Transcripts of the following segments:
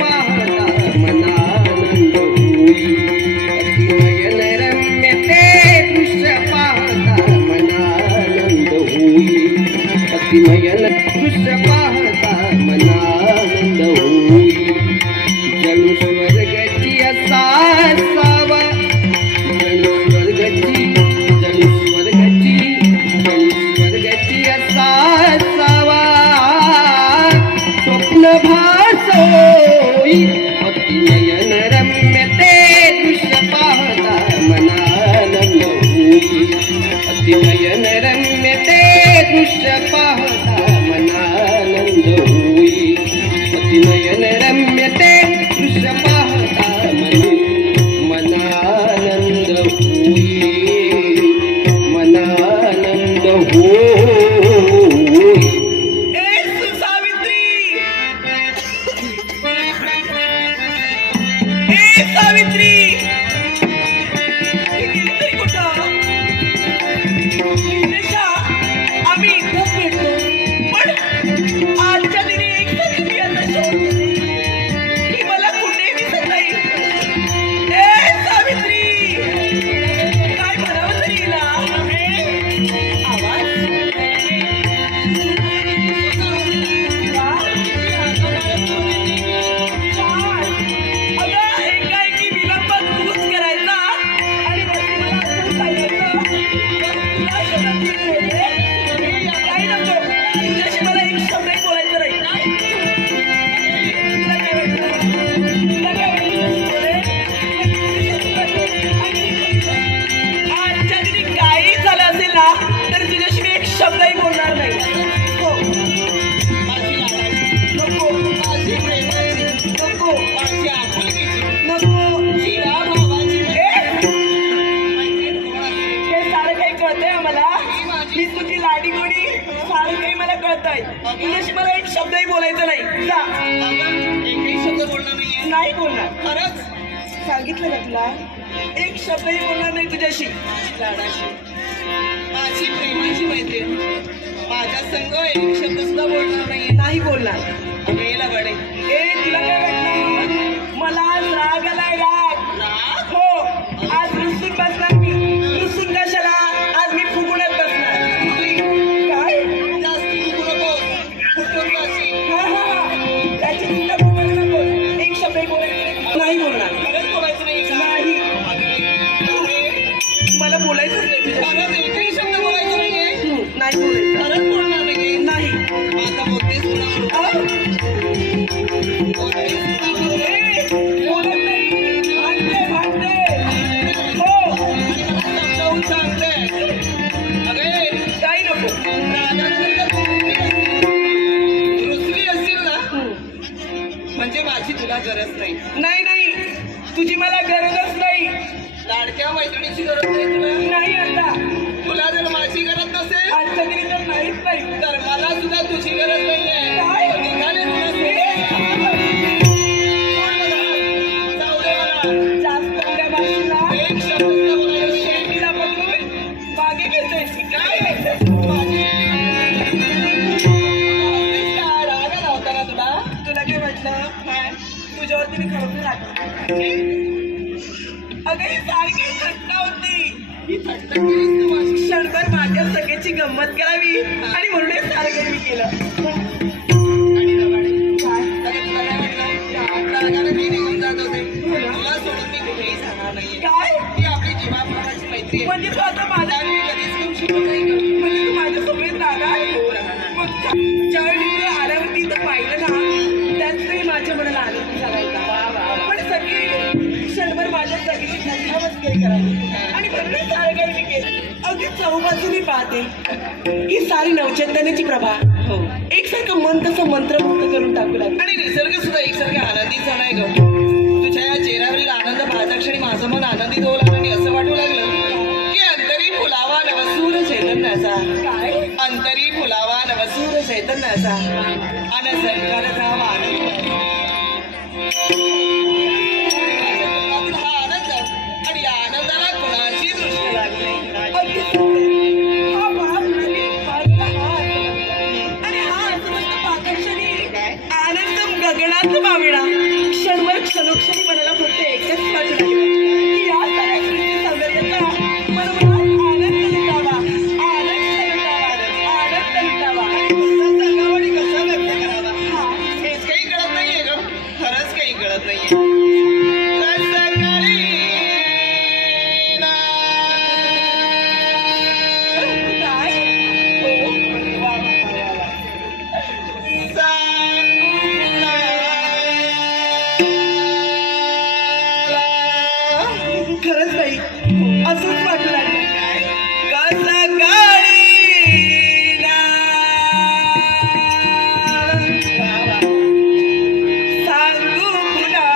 पाहता मनानंद होई अतिनयन रम्य ते दृश्य पाहता मनानंद होई अतिनयन दृश्य पाहता मनानंद होई जणू स्वर्गाची असावा जणू स्वर्गाची असावा स्वप्न भासोई अतिनयन रम्य ते दृश्य पाहता मनानंद होई अतिनयन रम्य ते दृश्य पाहता मनानंद होई अतिनयन रम्य ते दृश्य पाहता मनानंद होई मनानंद होई सावित्री आम्ही इथंच भेटतो पण आजच्या दिनी एक संधी आता शोधली की मला कुठे दिसत नाही ए सावित्री काय म्हणावं तरी हिला आवाज मी तुझी लाडी गोडी सारं काही मला कळतंय तुझ्याशी मला एक शब्दही बोलायचं नाही जा एकही शब्द बोलणार नाहीये नाही बोलणार खरंच सांगितलं ना तुला एक शब्दही बोलणार नाही तुझ्याशी लाडाशी माझी प्रेमाची मैत्रीण माझ्या संग एक शब्द सुद्धा बोलणार नाहीये नाही बोलणार गेला बडे ए तुला काय वाटलं मला राग आलाय राग हो आज रुसून बसणार मी रुसून कशाला आज मी फुगुण्यात बसणार काय जास्त फुगू नको त्याची चिंता बोलू नको एक शब्द बोलायचं नाही बोलणार खरंच बोलायचं नाही मला बोलायचंच नाही तुझ्या एकही शब्द बोलायचं नाहीये नाही बोलायचं खरंच बोलणार नाहीये नाही आता बोलतेस म्हणजे माझी तुला गरज नाही नाही नाही तुझी मला गरजच नाही लाडक्या मैत्रिणीची गरज नाही तुला नाही आता तुला जर माझी गरज नसेल आजच्या तरी तर नाहीच नाही तर मला सुद्धा तुझी गरज नाही आहे निघाले जाऊ दे मला जास्त उद्या भाषेला एक शब्द शेतीला बघून मागे घेतोय काय माझी राग लावता ना तुला काय वाटलं तुझ्यावरती मी खरोखर रागवते अगं ही सारखी थट्टा होती ही थट्टा केलीस तू माझी क्षणभर माझ्या सगळ्याची गंमत करावी आणि म्हणून हे सारखं मी केलं आणि रागाने मी निघून जात होते तुला सोडून मी कुठेही जाणार नाहीये काय ती आपली जीवाभावाची मैत्री म्हणजे तू आता माझ्या मी कधीच घेऊ शकत नाही म्हणजे तू माझ्यासोबत राहणार मग ज्यावेळी तुला आल्यावरती तर पाहिलं ना त्याचही माझ्या मनाला आनंद झाला पण सगळी क्षणभर माझ्या सगळीची थंडावच काही करावी आणि म्हणून सारं काही मी केलं अगदी चौबाजूनी पाहते ही सारी नवचैतन्याची प्रभा एकसारखं मन तसं मंत्रमुक्त करून टाकू लागलं आणि निसर्ग सुद्धा एकसारखं आनंदीत झालाय ग तुझ्या या चेहऱ्यावरील आनंद पाहता क्षणी माझं मन आनंदित होऊ लागलं आणि असं वाटू लागलं की अंतरी फुलावा नवसूर चैतन्याचा काय अंतरी फुलावा नवसूर चैतन्याचा अनसंकार धावा आणि आनंदाला कोणाची दृष्टी लागली आणि हा आनंद पाहता क्षणी आनंद गगनात माविळा क्षणोक्षणी मनाला फक्त एकच वाटू लागलं की या साऱ्या सृष्टी सौंदर्याचा मनोमनात आनंद लुटावा, आनंद लुटावा, आनंद लुटावा. कसा सांगावं आणि कसा व्यक्त करावा हा. हेच काही कळत नाहीये ग. खरंच काही कळत नाहीये. सकाळी काय? हो. वा, वा, वा, वा. खरंच बाई असंच वाटू लागलं सांगू कुणाला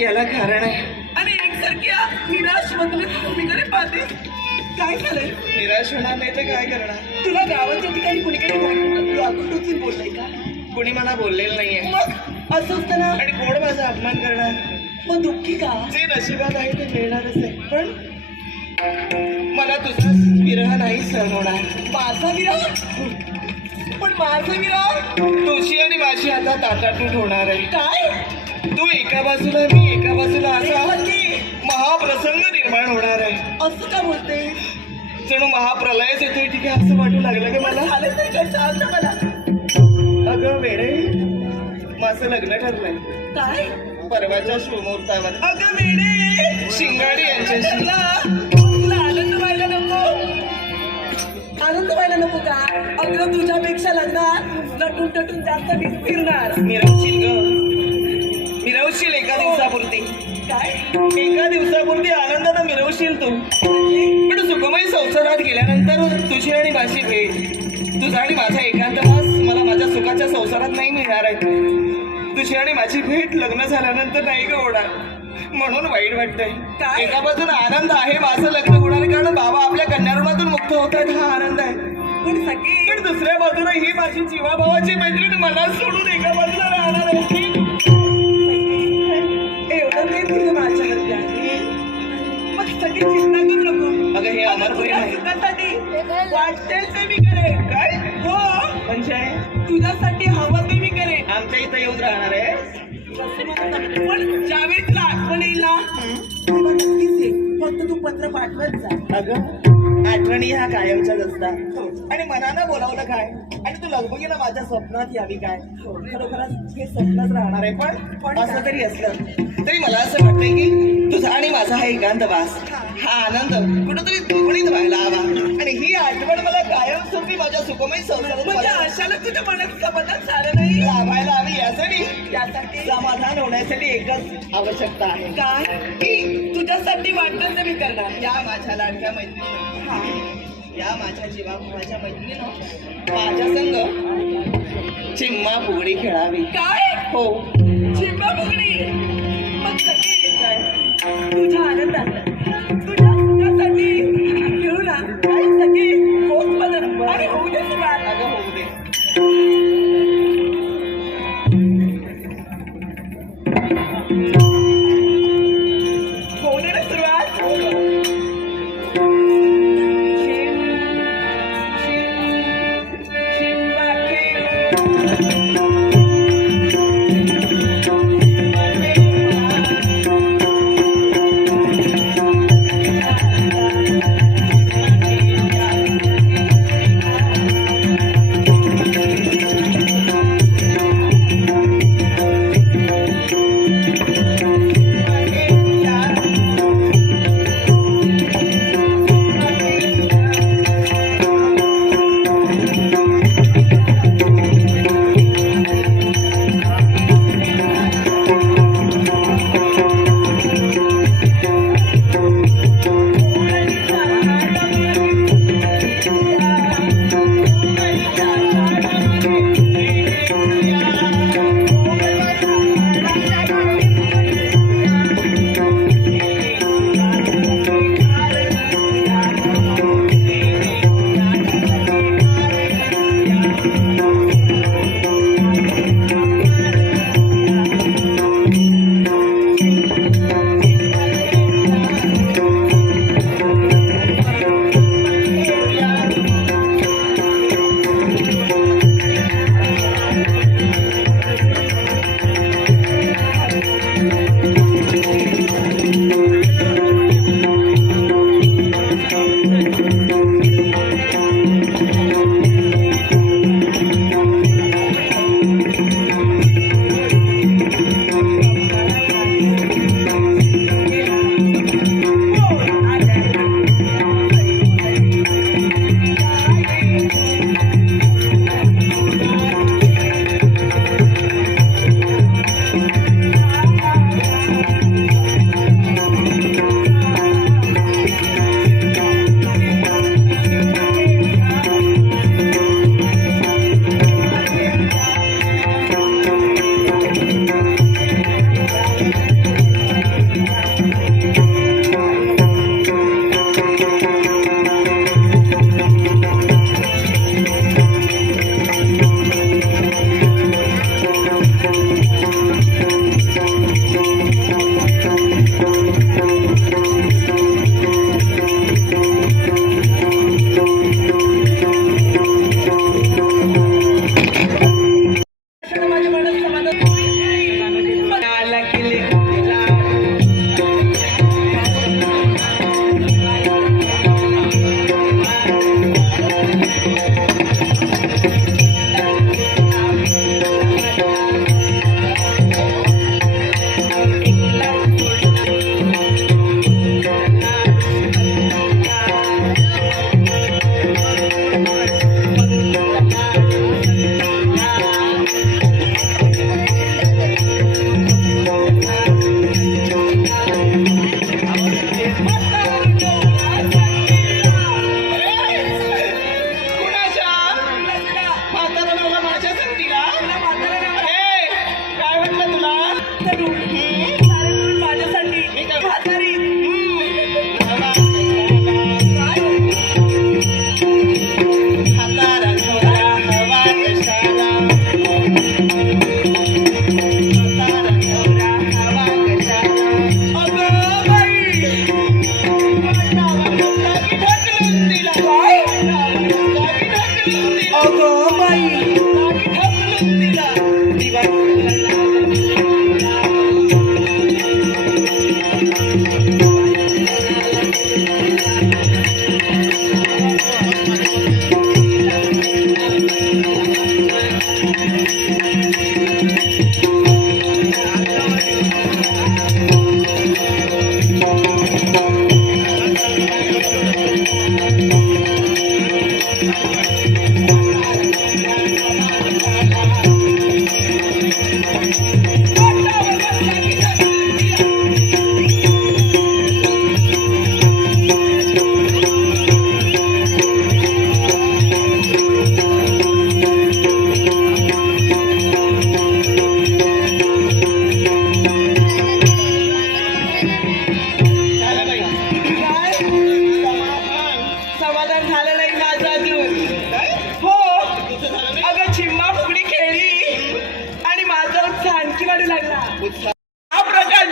याला कारण आहे. आणि एकसारख्या निराश मतभेद पाहते. काय झालंय? निराश होणार नाही तर काय करणार. तुला गावाच्या ठिकाणी कुणीकडे टोचून बोललाय का? कुणी मला बोललेलं नाहीये. मग असं असताना आणि कोण माझा अपमान करणार. मग दुःखी का? जे नशिबात आहे ते मिळणारच आहे. पण मला तुझा विरह नाही सहन होणार. माझा विरह? पण माझा विरह तुझी आणि माझी आता ताटातूट होणार आहे. काय? तू एका बाजूला मी एका बाजूला असा म्हणजे महाप्रसंग निर्माण होणार आहे. असं का बोलते? जणू महाप्रलयच येतोय ठीक आहे असं वाटू लागलं की मला. झालं तरी काय सांगतं मला? अगं वेडे, माझं लग्न ठरलंय काय? परवाच्या शुभमुहूर्तावर. अगं वेडे, शिंगाडी यांच्याशी. तुला आनंद व्हायला नको? आनंद व्हायला नको का? अगं तुझ्यापेक्षा लग्नात नटून टटून जास्त मी फिरणार. मिरवशील ग, मिरवशील एका दिवसापुरती. काय? एका दिवसापुरती आनंदानं मिरवशील तू. पण सुखमय संसारात गेल्यानंतर तुझी आणि माझी भेट, तुझा आणि माझा एकांतवास मला माझ्या सुखाच्या संसारात नाही मिळणार आहे. तुझी आणि माझी भेट लग्न झाल्यानंतर नाही ग होणार. म्हणून वाईट वाटतंय. काय? एका बाजून आनंद आहे माझं लग्न होणार कारण बाबा आपल्या कन्यारुणातून मुक्त होत आहेत, हा आनंद आहे. पण सखी पण दुसऱ्या बाजूला ही माझी जीवाभावाची मैत्रीण मला सोडून एका बाजूला राहणार आहे. एवढं प्रेम तुझं माझ्यावरती आहे. मग सगळी चिंता करू नको. अगं हे अमर प्रेम तुझ्या आहे. सुखासाठी वाटेल ते मी करेन. काय हो म्हणजे तुझ्यासाठी हवं ते मी करेन. आमच्या इथं येऊन राहणार आहे. पण ज्यावेळेस तुला आठवण येईल ना तेव्हा नक्कीच ये. फक्त तू पत्र पाठवत जा. अगं आठवणी ह्या कायमच्याच असतात आणि मनानं बोलावलं काय आणि तू लगबगीनं माझ्या स्वप्नात यावी काय. खरोखरच हे स्वप्नच राहणार आहे. पण असं तरी असलं तरी मला असं वाटतंय की तुझा आणि माझा हा एकांतवास, हा आनंद कुठंतरी द्विगुणित व्हायला हवा आणि ही आठवण मला कायमस्वरूपी माझ्या सुखमय संसारात म्हणजे मला अशाला तुझ्या मनात समाधान झालं नाही. लाभायला हवी. यासाठी यासाठी समाधान होण्यासाठी एकच आवश्यकता आहे काय की तुझ्यासाठी वाटेल ते मी करणार. या माझ्या लाडक्या मैत्रिणी, हा. या माझ्या जीवाभावाच्या मैत्रिणीनं माझ्या संग चिम्मा फुगडी खेळावी. काय हो चिंबा फुगडी. मग सगळी तुझ्या आनंदात तुझ्या सुखासाठी घेऊ ना. सगळी होत मदत आणि होऊ दे सुरुवात. अगं होऊ दे. होऊ दे ना सुरुवात. चिंबा खेळू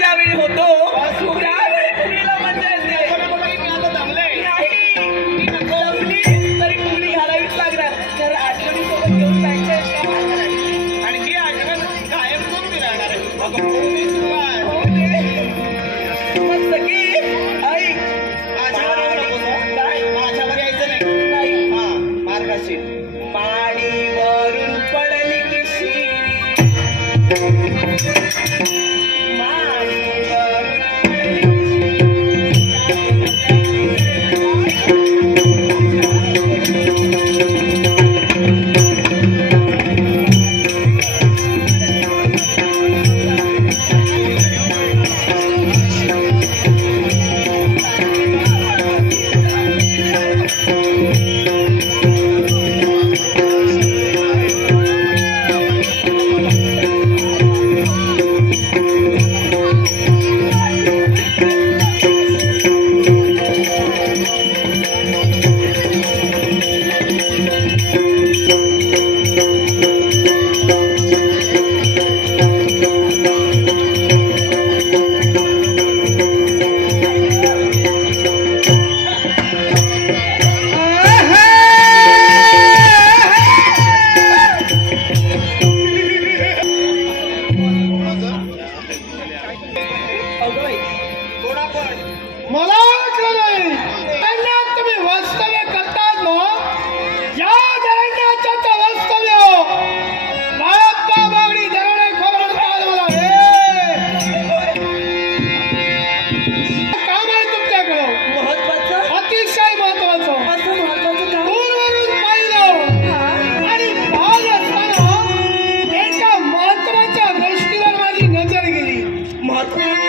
ज्यावेळी होतो त्यावेळी फुगडीला मजा येते. मी आता जमलंय. नाही जमली तरी फुगडी घालावीच लागणार. तर आठवणी सोबत घेऊन जायचंय का म्हाताऱ्याने? आणि ही आठवण कायम कोणती राहणार आहे? अगं, पूर्वी सुरुवात. हो रे. मग सगळी ऐक माझ्यावर येऊ नकोस हं. काय माझ्यावर यायचं नाही. नाही हा, मार खाशील. माडीवरून पडली कशी माडीवरून अगं बाई कोणा पण? मला वाटलं नाही अरण्यात तुम्ही वास्तव्य करतात ना या अरण्याच्या वास्तव्य बाप्पा बागडी धरणे खबरतात मला काम आहे तुमच्याकडं महत्वाचं अतिशय महत्वाचं असं महत्वाचं काम दूरवरून पाहिलं आणि पाहत असताना एका महत्वाच्या गोष्टीवर माझी नजर गेली महत्वाचं